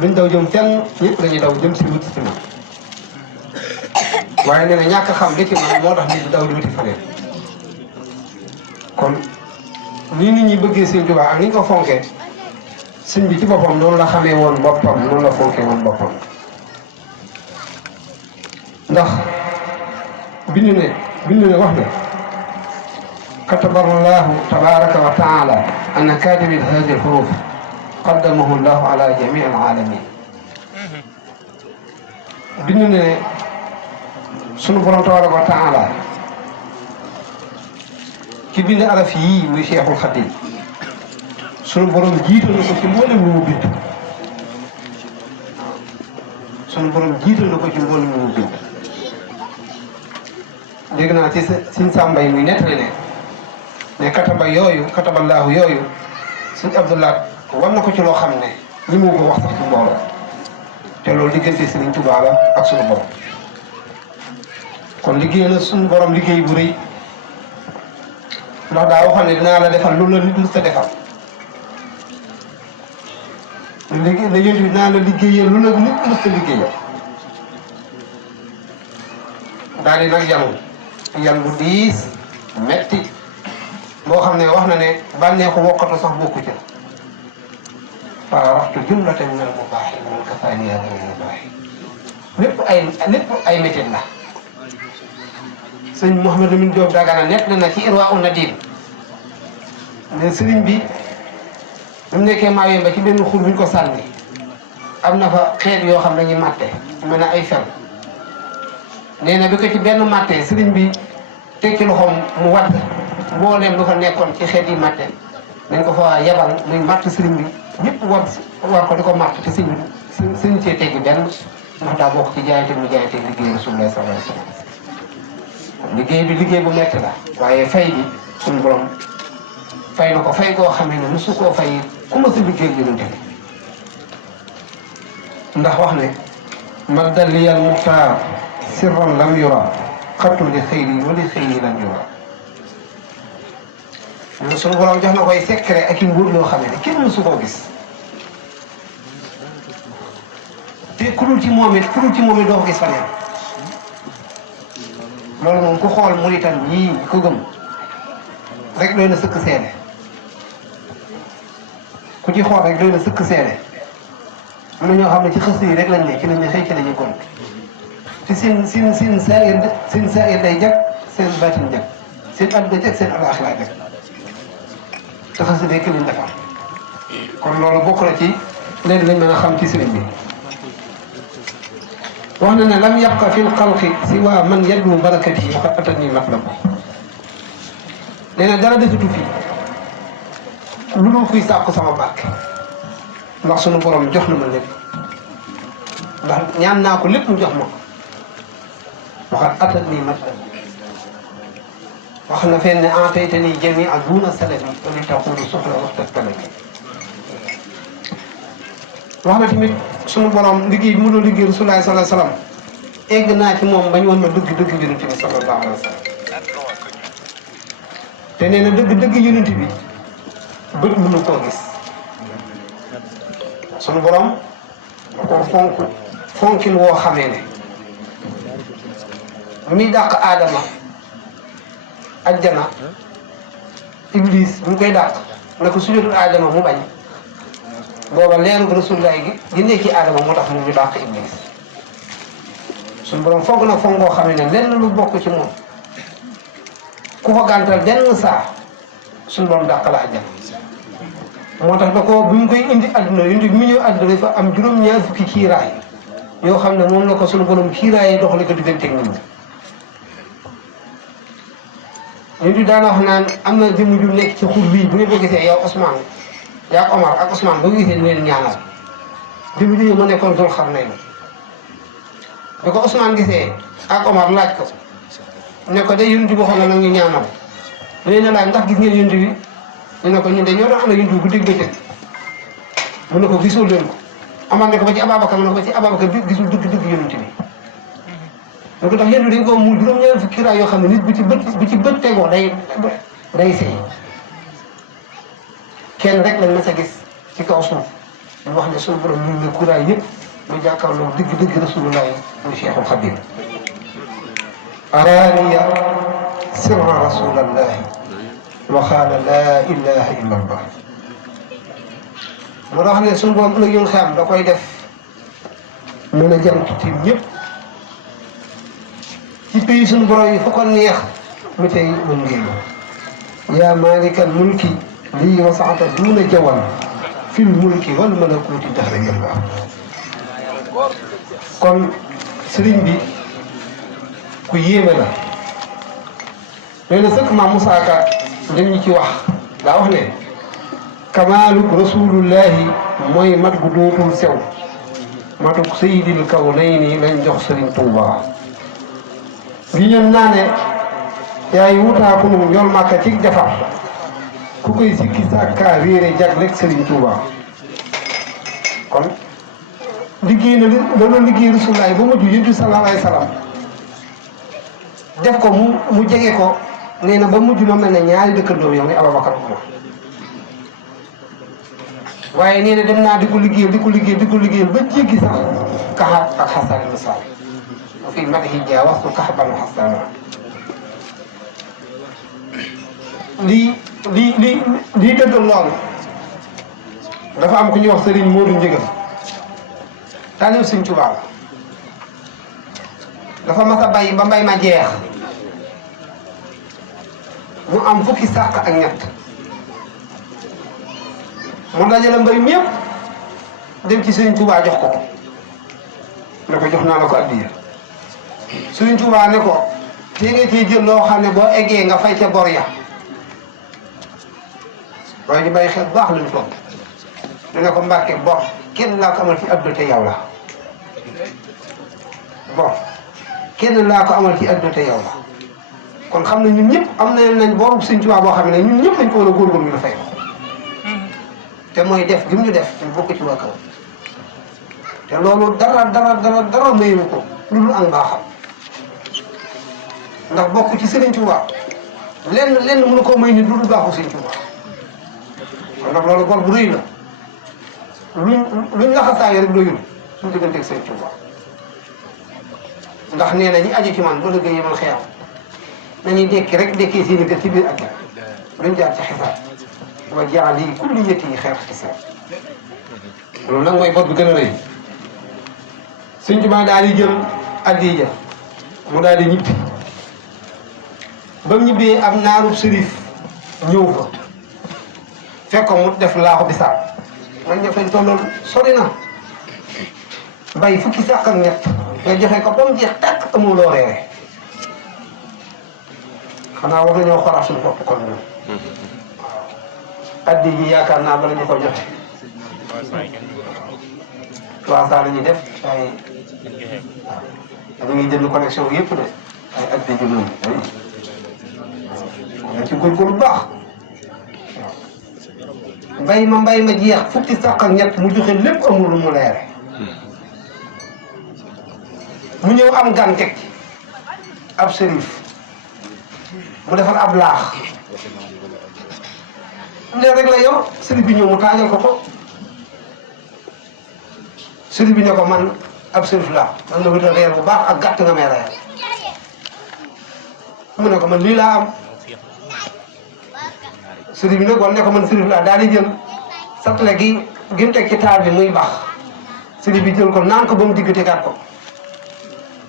duñ daw jëm fenn ñëpp dañuy daw jëm si wuti ci man waaye nee na ñàkk a xam li ci man moo tax nit daw di wuti faneen kon nii nit ñi bëggee Sëñ Tuubaa ak ni ñu ko fonkee sëñ bi ci boppam noonu la xamee woon boppam noonu la fonkee woon boppam ndax bind ne wax ne kataballahu tabaraka wa taala anna kaatibi hadihi al-huruf qaddamahu llahu ala jamii al-alamin bind ne sunu borom tabaraka wa taala ki bind araf yii muy Cheikhul Khadim sunu borom jiital na ko ci mboolem lu mu bind sunu borom jiital na ko ci mboolem lu mu bind dégg naa ci Sëñ Sàmbay muy nettali ne kataballaahu yooyu Sëñ Abdoulaat war na ko ci loo xam ne ñi mu ko wax sax ci mbooloo te loolu diggante Sëriñ Tuubaa la ak sunu borom kon liggéey na sunu borom liggéey bu rëy ndax daa waxoon ne dinaa la defal loolu la nit mës a defal liggéey na yéen dinaa la liggéeyal lu la nit mës a liggéeyal daal di nag yan bu diis metti boo xam ne wax na ne bànneexu wokkatu sax bokku ca faaraxtu jumlatan min al mubaahi min kafaaniya min mubaahi lépp ay métit la sëñ Mouhamadou Min Diop Dagana nett na ci Irwa Nadim ne sëriñ bi mu nekkee Mayumba ci benn xur buñ ko sànni am na fa xeet yoo xam dañuy màtte mel na ay fel nee na bi ko ci benn màtte sëriñ bi tekki loxoom mu wadd mbooleem lu fa nekkoon ci xeet yi màtte dañ ko fa yebal muy màtt sëriñ bi ñëpp war ko di ko màtt te sëriñ cee teggi benn ndax daa bokk ci jaayante mu jaayante liggéey Rasulullah sallallahu alayhi wa sallam liggéey bi liggéey bu metti la waaye fay bi suñu borom fay na ko fay koo xamee ne mosu koo fay ku ma si liggéey yonente bi ndax wax ne maddaliyal muxtaar sirran lam yura xattu li xëyri wa li xëyri lam yura ñun suñu borom jox na koy secret ak i mbóot yoo xamee ne kenn mosu koo gis te ku dul ci moom it doo ko gis faneen loolu moom ku xool muritan yii ko gëm rek doy na sëkk seede ku ci xool rek doy na sëkk seede am na ñoo xam ne ci xës yi rek lañ ne ci lañ ne xëy ci lañuy gont te seen saayir day jag seen baatin jag seen àdduna jag seen alaaxira jag te xës day këliñ defar kon loolu bokk na ci leen lañ mën a xam ci sëriñ bi wax na ne lam yabqa fi lxalqi siwa man yaddu barakati yi waxat atani matlab nee na dara desatu fii lu dul kuy sàkku sama barke ndax sunu borom jox na ma lépp ndax ñaan naa ko lépp mu jox ma ko waxat atani matlab wax na fenn ne ataytani jami a duna salafi wa li taqulu suxla waxta talabi wax na tamit sunu borom liggéey bi mu doon liggéey Rasulullah sallallahu alayhi wa sallam egg naa ci moom bañ woon ma dëgg yonent bi sallallahu alayhi wa sallam te nee na dëgg yonent bi bët mënu koo gis sunu borom da koo fonkin woo xamee ne bu muy dàq Aadama ajjana Iblis bu ñu koy dàq na ko sujjóotul Aadama mu bañ booba leeru Rasulullah gi nekk ci Aadama moo tax mu ñu dàq Iblis suñu borom foog na foog ngoo xam ne lenn lu bokk ci moom ku ko gàntal benn saa suñu borom dàq la àjjana moo tax ba ko bu ñu koy indi àdduna indi mu ñëw àdduna dafa am juróom-ñaar fukki kiiraay yoo xam ne moom la ko suñu borom kiiraay yi doxale ko diggante ak nit ñi ñu di daana wax naan am na jëmm ju nekk ci xur bii bu ngeen ko gisee yow Ousmane yaa ak Omar ak Ousmane ba nga gisee ni leen ñaanal jëmm ji ma nekkoon Dul Xarnayn bi ko Ousmane gisee ak Omar laaj ko ne ko de yonent bi waxoon na nag ñu ñaanal dañu ne laaj ndax gis ngeen yonent bi ñu ne ko ñun de ñoo doon ànd ak yonent bi guddi bëccëg mu ne ko gisul leen ko Omar ne ko ba ci Ababacar mu ne ko ba ci Ababacar bi gisul dëgg yonent bi ne ko tax yéen dañ ko mu juróom-ñaar fukki kiiraay yoo xam ne nit bu ci bët tegoo day sëy kenn rek lañ mës a gis ci kaw suuf ñu wax ne suñu borom ñu ngi kuraay yëpp mu jàkkaarloo dëgg rasulullah muy Cheikhul Khadim araaniya sirra rasulallah wa qaala laa ilaha illa allah mu wax ne suñu borom ëllëg yoon xam da koy def mën a jant tiim ñëpp ci pays suñu borom yi fu ko neex mu tey moom ngeen yaa maalikal mulki lii wasaata duuna jawal fil mulki wal malakuuti dahra yàlla kon sëriñ bi ku yéeme la léegi nag sëkk Maam Moussa Ka dañ ñu ci wax daa wax ne kamaaluk rasulullahi mooy mat gu dootul sew matuk sayyidil kawnayni lañ jox sëriñ Tuuba gi ñun naa ne yaay wutaaku nu ñool màkka ci defar ku koy sikki sàkkaa réere jaglek sëriñ Tuuba kon liggéey na loolu liggéey rasulullahi ba mujj yëntu sallallahu alayhi wa sallam def ko mu jege ko nee na ba mujj ma mel ne ñaari dëkkandoo yow muy Abubakar Umar waaye nee na dem naa di ko liggéeyal ba jéggi sax Kaxab ak Xasan ibn Saabit fii madahi jaa waxtu Kaxban wa Xasan lii dëggal loolu dafa am ku ñuy wax Sëriñ Moodu Njëgal taalib Sëriñ Tuubaa la dafa mas a bay ba mbay ma jeex mu am fukki sàq ak ñett mu dajale mbay mi yëpp dem ci Sëriñ Tuubaa jox ko ne ko jox naa la ko addiya Sëriñ Tuubaa ne ko te nga ciy jël loo xam ne boo eggee nga fay ca bor ya waaye ñu bàyyi xel baax luñ toog dina ko Mbàkke bor kenn laa ko amal ci àdduna te yow la bor kenn laa ko amal ci àdduna te yow la kon xam ne ñun ñëpp am nañ boru Sëriñ Tuubaa boo xam ne ñun ñëpp lañ ko war a góorgóorlu ñu fay ko te mooy def gi mu ñu def ñu bokk ci waa kaw te loolu dara mayu ko lu dul ak baaxam ndax bokk ci Sëriñ Tuubaa lenn mënu koo may nit lu dul baaxu Sëriñ Tuubaa kon nag loolu bor bu rëy la luñ laxasaay rek doyul suñu digganteeg Sëriñ Tuubaa ndax nee na ñi aju ci man ba lëggéey man xeex nañuy dekki rek dekkee seeni kër ci biir ak luñ jaar ci xisaab wa jaali kulliyati xeer xisaab loolu nag mooy bor bi gën a rëy Sëriñ Tuubaa daal di jël addiya mu daal di ñibbi ba mu ñibbee am naarub sërif ñëw fa fekk ko mu def laaxu bisaab man ña fay tollool sori na mbay fukki sàq ak ñett nga joxe ko ba mu jeex tàkk amul loo reere xanaa war nañoo xoolaat suñu bopp kon ñun waaw addi ji yaakaar naa bala ñu ko joxe 300 la ñuy def waaye waaw ñu ngi jënd connexion bi yëpp de ay addi ji moom nga ci góorgóorlu bu baax waaw mbay ma jeex fukki sàq ak ñett mu joxe lépp amul lu mu leere mu ñëw am gan teg ab sërif mu defar ab laax lee rek la yor sërif bi ñëw mu taajal ko ko sërif bi ne ko man ab sërif laa man la wutal reer bu baax ak gàtt nga may reer mu ne ko man lii laa am sërif bi nag wan ne ko man sërif laa daal di jël satle gi mu teg ci taal bi muy baax sërif bi jël ko naan ko ba mu digg tegaat ko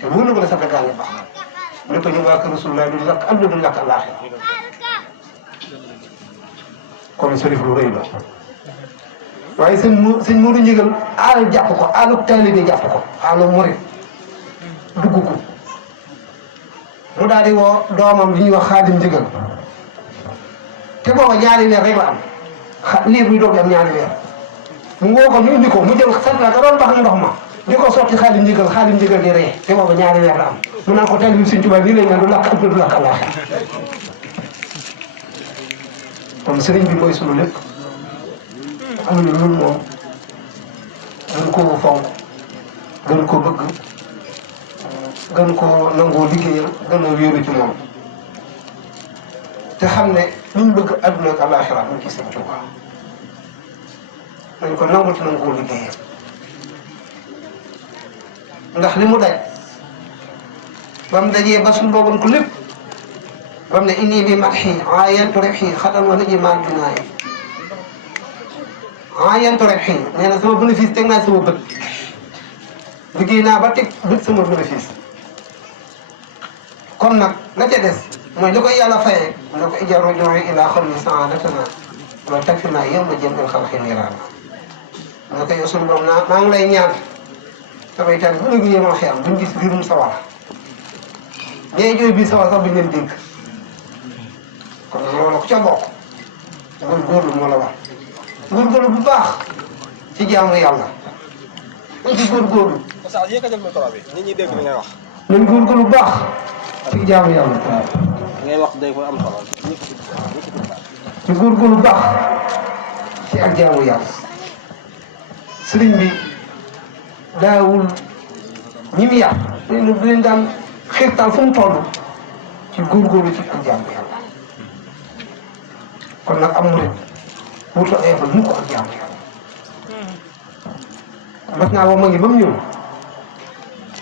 te wóor na ko ne satle gaa ngi baax mu ne ko ñu waa kër Rasulullah du lakk am na du lakk àllaaxira kon sërif lu rëy la waaye sëñ Moodu Njëgal aal jàpp ko aalu taalibe jàpp ko aalu murit dugg ko mu daal di woo doomam li ñuy wax Xaadim Njëgal te booba ñaari weer rek la am liir buy doog am ñaari weer mu woo ko ñu indi ko mu jël sat la ka doon bax ndox ma di ko sotti Xaadim Njëgal di ree te booba ñaari weer la am mu naan ko taalibe Sëñ Tuubaa nii lay mel du lakk ak du lakk àllaaxira kon sëriñ bi mooy sunu lépp amuñu ñun moom gën koo fonk gën ko bëgg gën koo nangoo liggéeyal gën a wéeru ci moom te xam ne luñ bëgg àdduna ak àllaaxira mu ci Sëriñ Tuubaa nañ ko nangul ci nangu koo liggéeyee ndax li mu daj ba mu dajee ba suñu boogoon ko lépp ba mu ne inni bi madhi aayantu ribhi xadan wala iman junaayi aayantu ribhi nee na sama bénéfice teg naa sama bët liggéey naa ba teg bët sama bénéfice kon nag la ca des mooy li koy yàlla fayee ne ko ijaru joxe ila xawli saadatana wa takfina yawma jam'il xalqi niiraana ne ko yow suñu borom maa ngi lay ñaan samay taal bu léegi yéemal xiyam buñ gis biirum sawar ñee jooy bii sawar sax buñ leen dégg kon loolu ku ca bokk góorgóorlu moo la wax góorgóorlu bu baax ci jaamu yàlla dañ ci góorgóorlu nit ñi dégg li ngay wax. nañ góorgóorlu bu baax ci jaamu yàlla ngay wax day koy am solo. ci góorgóorlu bu baax ci ak jaamu yàlla sëriñ bi daawul ñi mu yàq du leen daan xiirtal fu mu toll ci góorgóorlu ci ak jaamu yàlla kon nag am murit wut a eefal mu ko ak jaamu yàlla mas naa woo ma ngi ba mu ñëw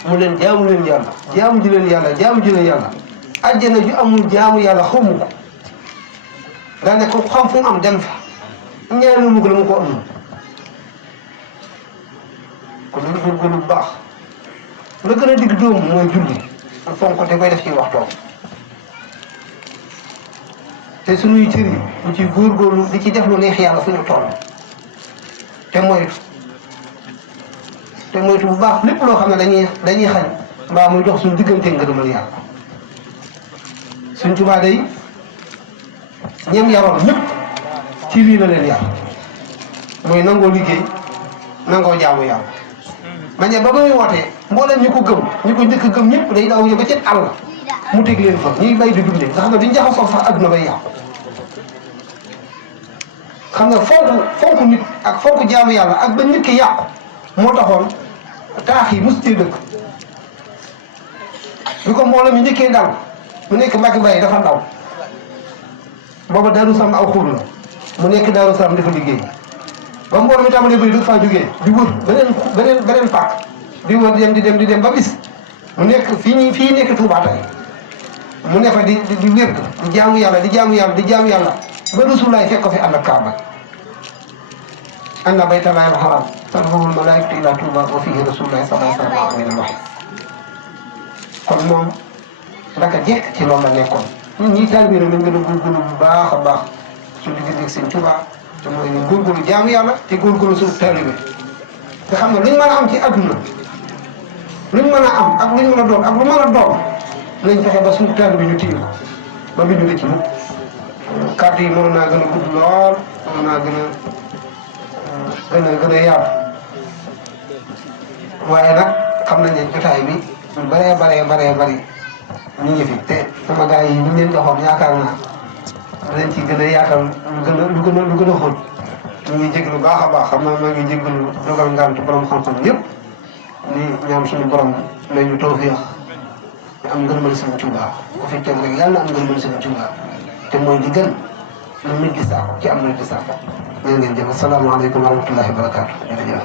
mu leen jaamu leen yàlla jaamu ji leen yàlla jaamu ji leen yàlla àjjana ju amul jaamu yàlla xamu ko daa ne ko xam fu mu am dem fa ñaanu mu ko la mu ko amul kon lu góorgóorlu bu baax la gën a digg dóomu mooy julli mu fonk te koy def ci waxtoom te suñuy cër yi ñu ci góorgóorlu di ci def lu neex yàlla fu ñu toll te moytu bu baax lépp loo xam ne dañuy xañ mbaa muy jox suñu diggante ngërëmal yàlla suñ Tuubaa day ñem yaroon ñëpp ci lii la leen yar mooy nangoo liggéey nangoo jaamu yàlla bañe ba muy wootee mbooleem ñi ko gëm ñi ko njëkk gëm ñëpp day daw ba ci àll mu teg leen fa ñuy bay di dundee nga xam ne duñ jaxasoo sax adduna bay yàqu xam ne fonk nit ak fonk jaamu yàlla ak ba nit ki yàqu moo taxoon taax yi mos cee dëkk bi ko mbooloo mi njëkkee dal mu nekk Mbacke Mbaye dafa ndaw booba Daaru Sam aw xur la mu nekk Daaru Sam dafa liggéey ba mbooloo mi tàmbalee bëri du faa jógee di wër beneen pàkk di wër di dem ba bis mu nekk fii nekk Touba tey mu ne fa di wér di jaamu yàlla ba Rasulullaay fekk ko fi ànd ak Kaaba anna baytallahil haram tad'uhul malaa'ikatu ila Touba wa fihi Rasulullahi sallallahu alayhi wa sallam min al-wahyi kon moom naka jekk ci loolu la nekkoon ñun ñii taalibe nag lañ gën a góorgóorlu bu baax a baax suñu diggante ak Sëñ Touba te mooy ñu góorgóorlu jaamu yàlla te góorgóorlu suñu taalibe nga xam ne luñ mën a am ci adduna luñ mën a am ak luñ mën a doon ak lu mën a doon nañ fexe ba suñu taalibe ñu téye ko ba bi ñu rëcc mu kàddu yi mënoon naa gën a gudd lool mënoon naa gën a yaatu waaye nag xam nañ ne jotaay bi ñu bëree ñu ngi fi te sama gars yi ñu leen joxoon yaakaar naa dinañ ci gën a yaatal lu gën a xóot ñu ngi jégg lu baax a baax xam naa maa ngi jéggalu dogal ngant borom xam-xam yëpp ni ñaam suñu borom may ñu tawfiix ñu am ngërëmal Sëñ Tuubaa ku fi teg rek yàlla am ngërëmal Sëñ Tuubaa te mooy li gën lu nit di saako ci am na di saako. ngeen jëf asalaamaaleykum wa rahmatullahi wa barakaatu jërëjëf